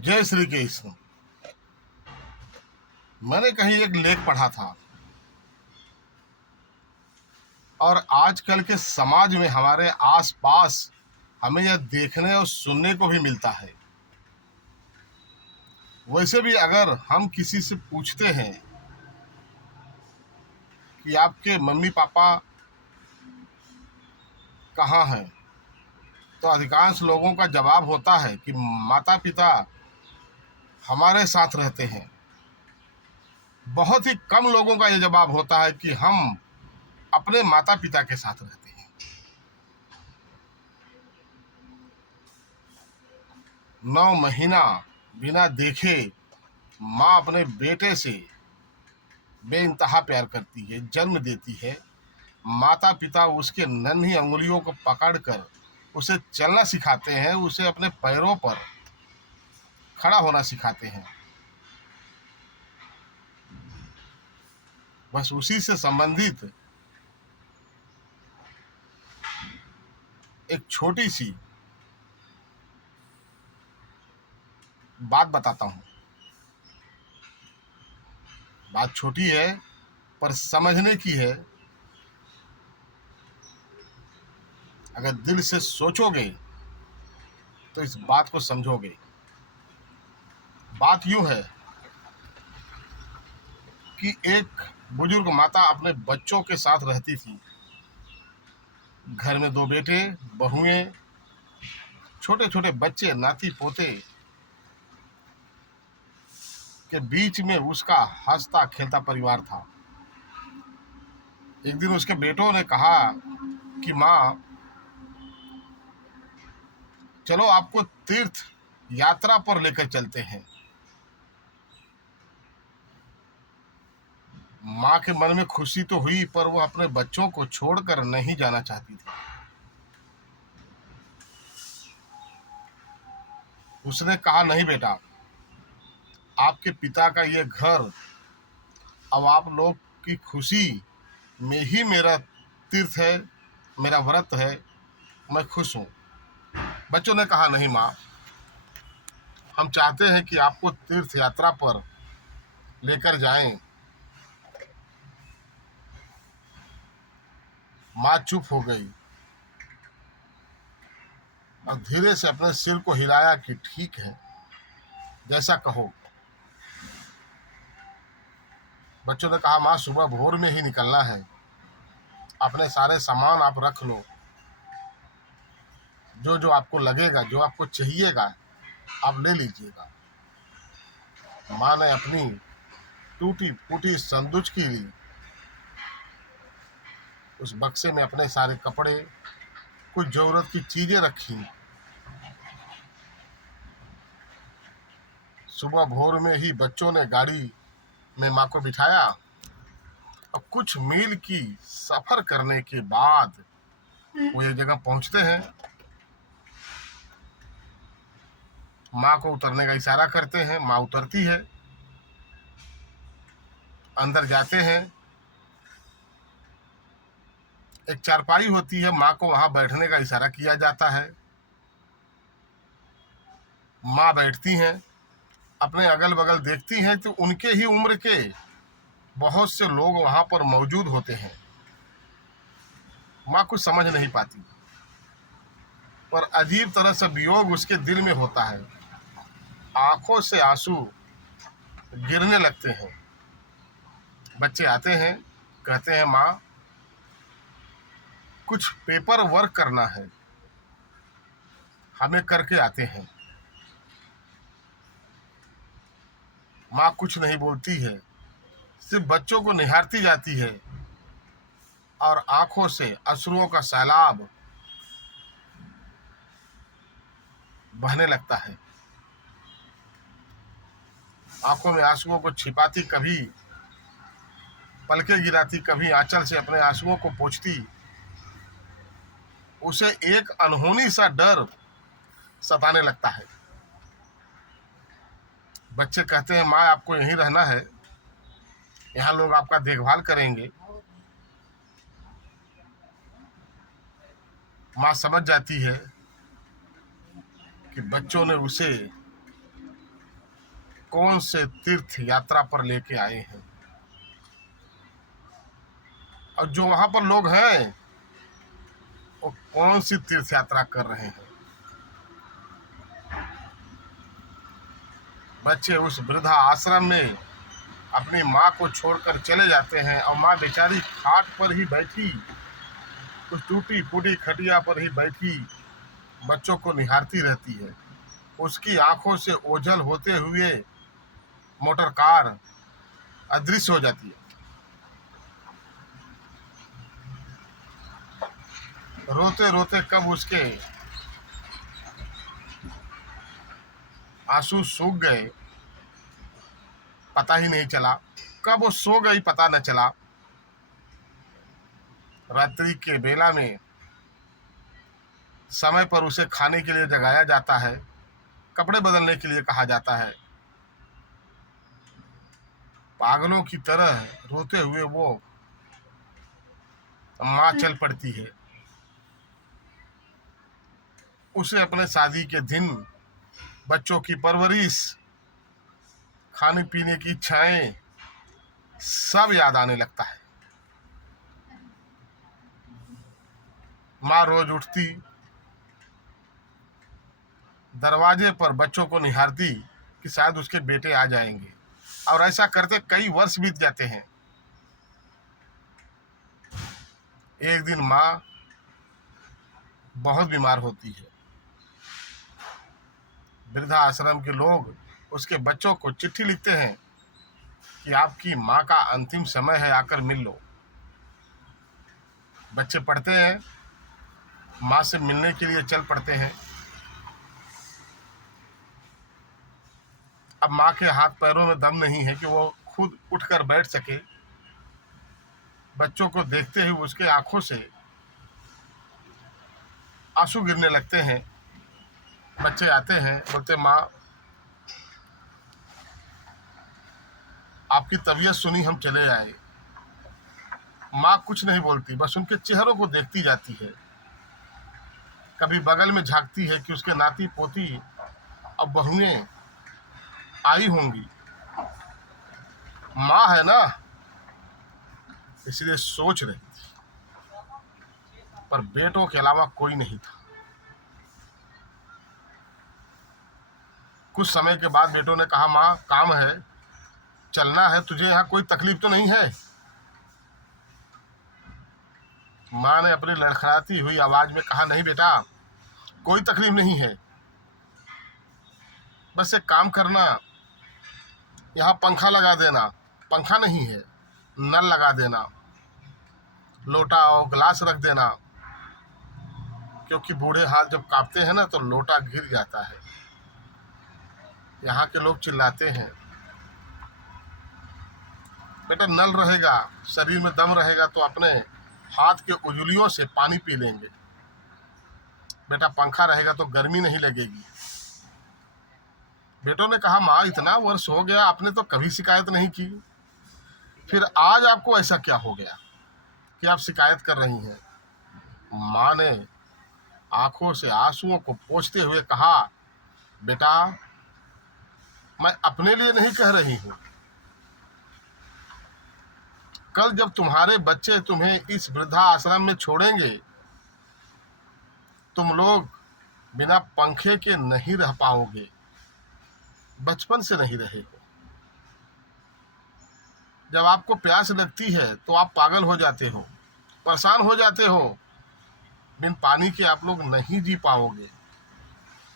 जय श्री कृष्ण। मैंने कहीं एक लेख पढ़ा था और आजकल के समाज में हमारे आसपास हमें यह देखने और सुनने को भी मिलता है। वैसे भी अगर हम किसी से पूछते हैं कि आपके मम्मी पापा कहाँ हैं, तो अधिकांश लोगों का जवाब होता है कि माता पिता हमारे साथ रहते हैं। बहुत ही कम लोगों का यह जवाब होता है कि हम अपने माता पिता के साथ रहते हैं। 9 महीना बिना देखे माँ अपने बेटे से बेइंतहा प्यार करती है, जन्म देती है। माता पिता उसके नन्ही अंगुलियों को पकड़कर उसे चलना सिखाते हैं, उसे अपने पैरों पर खड़ा होना सिखाते हैं। बस उसी से संबंधित एक छोटी सी बात बताता हूँ। बात छोटी है पर समझने की है। अगर दिल से सोचोगे तो इस बात को समझोगे। बात यूं है कि एक बुजुर्ग माता अपने बच्चों के साथ रहती थी। घर में 2 बेटे, बहुएं, छोटे छोटे बच्चे, नाती पोते के बीच में उसका हंसता खेलता परिवार था। एक दिन उसके बेटों ने कहा कि माँ, चलो आपको तीर्थ यात्रा पर लेकर चलते हैं। माँ के मन में खुशी तो हुई पर वो अपने बच्चों को छोड़कर नहीं जाना चाहती थी। उसने कहा, नहीं बेटा, आपके पिता का ये घर अब आप लोग की खुशी में ही मेरा तीर्थ है, मेरा व्रत है, मैं खुश हूँ। बच्चों ने कहा, नहीं माँ, हम चाहते हैं कि आपको तीर्थ यात्रा पर लेकर जाएं। माँ चुप हो गई और धीरे से अपने सिर को हिलाया कि ठीक है, जैसा कहो। बच्चों ने कहा, माँ, सुबह भोर में ही निकलना है, अपने सारे सामान आप रख लो, जो जो आपको लगेगा, जो आपको चाहिएगा आप ले लीजिएगा। माँ ने अपनी टूटी फूटी संदूक ली, उस बक्से में अपने सारे कपड़े, कुछ जरूरत की चीजें रखी। सुबह भोर में ही बच्चों ने गाड़ी में माँ को बिठाया और कुछ मील की सफर करने के बाद वो एक जगह पहुंचते हैं। माँ को उतरने का इशारा करते हैं, माँ उतरती है, अंदर जाते हैं। एक चारपाई होती है, माँ को वहां बैठने का इशारा किया जाता है। माँ बैठती हैं, अपने अगल बगल देखती हैं तो उनके ही उम्र के बहुत से लोग वहां पर मौजूद होते हैं। माँ कुछ समझ नहीं पाती पर अजीब तरह से वियोग उसके दिल में होता है। आंखों से आंसू गिरने लगते हैं। बच्चे आते हैं, कहते हैं, माँ, कुछ पेपर वर्क करना है, हमें करके आते हैं। माँ कुछ नहीं बोलती है, सिर्फ बच्चों को निहारती जाती है और आंखों से अश्रुओं का सैलाब बहने लगता है। आंखों में आंसुओं को छिपाती, कभी पलके गिराती, कभी आंचल से अपने आंसुओं को पोंछती। उसे एक अनहोनी सा डर सताने लगता है। बच्चे कहते हैं, माँ, आपको यहीं रहना है, यहाँ लोग आपका देखभाल करेंगे। माँ समझ जाती है कि बच्चों ने उसे कौन से तीर्थ यात्रा पर लेके आए हैं, और जो वहां पर लोग हैं वो कौन सी तीर्थ यात्रा कर रहे हैं। बच्चे उस वृद्धा आश्रम में अपनी माँ को छोड़कर चले जाते हैं और माँ बेचारी खाट पर ही बैठी, उस टूटी फूटी खटिया पर ही बैठी बच्चों को निहारती रहती है। उसकी आंखों से ओझल होते हुए मोटर कार अदृश्य हो जाती है। रोते रोते कब उसके आंसू सूख गए पता ही नहीं चला, कब वो सो गई पता न चला। रात्रि के बेला में समय पर उसे खाने के लिए जगाया जाता है, कपड़े बदलने के लिए कहा जाता है। पागलों की तरह रोते हुए वो माँ चल पड़ती है। उसे अपने शादी के दिन, बच्चों की परवरिश, खाने पीने की इच्छाएं सब याद आने लगता है। माँ रोज उठती, दरवाजे पर बच्चों को निहारती कि शायद उसके बेटे आ जाएंगे, और ऐसा करते कई वर्ष बीत जाते हैं। एक दिन माँ बहुत बीमार होती है। वृद्धा आश्रम के लोग उसके बच्चों को चिट्ठी लिखते हैं कि आपकी माँ का अंतिम समय है, आकर मिल लो। बच्चे पढ़ते हैं, माँ से मिलने के लिए चल पड़ते हैं। अब माँ के हाथ पैरों में दम नहीं है कि वो खुद उठकर बैठ सके। बच्चों को देखते ही उसके आंखों से आंसू गिरने लगते हैं। बच्चे आते हैं, बोलते माँ आपकी तबीयत सुनी हम चले आए। माँ कुछ नहीं बोलती, बस उनके चेहरों को देखती जाती है। कभी बगल में झांकती है कि उसके नाती पोती अब बहुएं आई होंगी। माँ है ना, इसलिए सोच रही थी, पर बेटों के अलावा कोई नहीं था। कुछ समय के बाद बेटों ने कहा माँ काम है, चलना है, तुझे यहाँ कोई तकलीफ तो नहीं है। माँ ने अपनी लड़खड़ाती हुई आवाज में कहा नहीं बेटा, कोई तकलीफ नहीं है, बस एक काम करना, यहाँ पंखा लगा देना। पंखा नहीं है, नल लगा देना, लोटा और गिलास रख देना, क्योंकि बूढ़े हाथ जब कांपते हैं ना तो लोटा गिर जाता है। यहाँ के लोग चिल्लाते हैं बेटा नल रहेगा, शरीर में दम रहेगा तो अपने हाथ के उंगलियों से पानी पी लेंगे। बेटा पंखा रहेगा तो गर्मी नहीं लगेगी। बेटों ने कहा माँ इतना वर्ष हो गया, आपने तो कभी शिकायत नहीं की, फिर आज आपको ऐसा क्या हो गया कि आप शिकायत कर रही हैं। माँ ने आंखों से आंसुओं को पोंछते हुए कहा बेटा मैं अपने लिए नहीं कह रही हूँ, कल जब तुम्हारे बच्चे तुम्हें इस वृद्धा आश्रम में छोड़ेंगे, तुम लोग बिना पंखे के नहीं रह पाओगे, बचपन से नहीं रहे हो। जब आपको प्यास लगती है तो आप पागल हो जाते हो, परेशान हो जाते हो, बिन पानी के आप लोग नहीं जी पाओगे।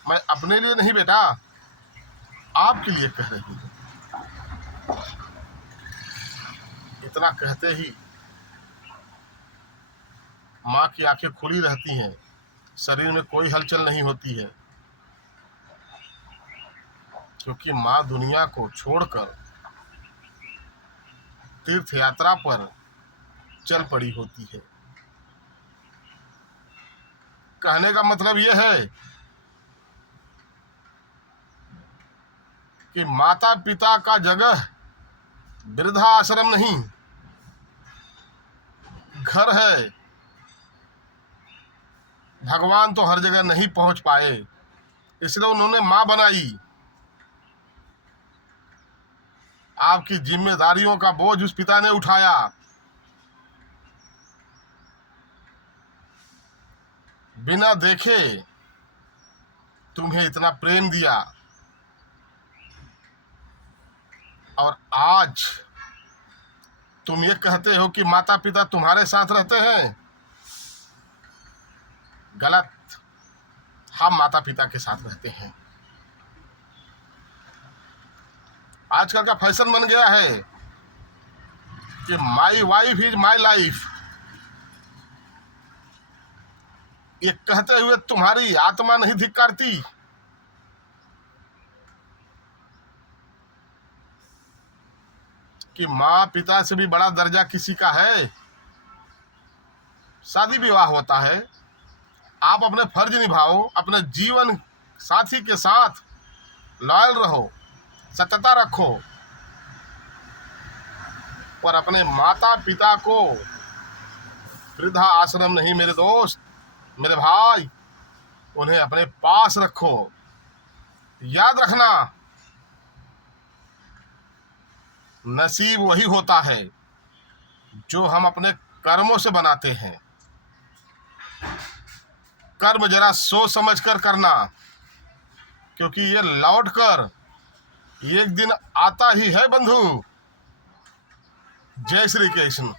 मैं अपने लिए नहीं बेटा, आपके लिए कह रही हूँ। इतना कहते ही माँ की आंखें खुली रहती हैं, शरीर में कोई हलचल नहीं होती है, क्योंकि माँ दुनिया को छोड़कर तीर्थ यात्रा पर चल पड़ी होती है। कहने का मतलब यह है कि माता पिता का जगह वृद्धा आश्रम नहीं, घर है। भगवान तो हर जगह नहीं पहुंच पाए, इसलिए उन्होंने माँ बनाई। आपकी जिम्मेदारियों का बोझ उस पिता ने उठाया। बिना देखे तुम्हें इतना प्रेम दिया, और आज तुम ये कहते हो कि माता पिता तुम्हारे साथ रहते हैं। गलत। हम माता पिता के साथ रहते हैं। आजकल का फैशन बन गया है कि my wife is my life. ये कहते हुए तुम्हारी आत्मा नहीं धिक्कारती कि माँ पिता से भी बड़ा दर्जा किसी का है? शादी विवाह होता है, आप अपने फर्ज निभाओ, अपने जीवन साथी के साथ लॉयल रहो, सत्यता रखो, पर अपने माता पिता को वृद्धा आश्रम नहीं मेरे दोस्त, मेरे भाई, उन्हें अपने पास रखो। याद रखना, नसीब वही होता है जो हम अपने कर्मों से बनाते हैं। कर्म जरा सोच समझ कर करना, क्योंकि ये लौट कर एक दिन आता ही है बंधु। जय श्री कृष्ण।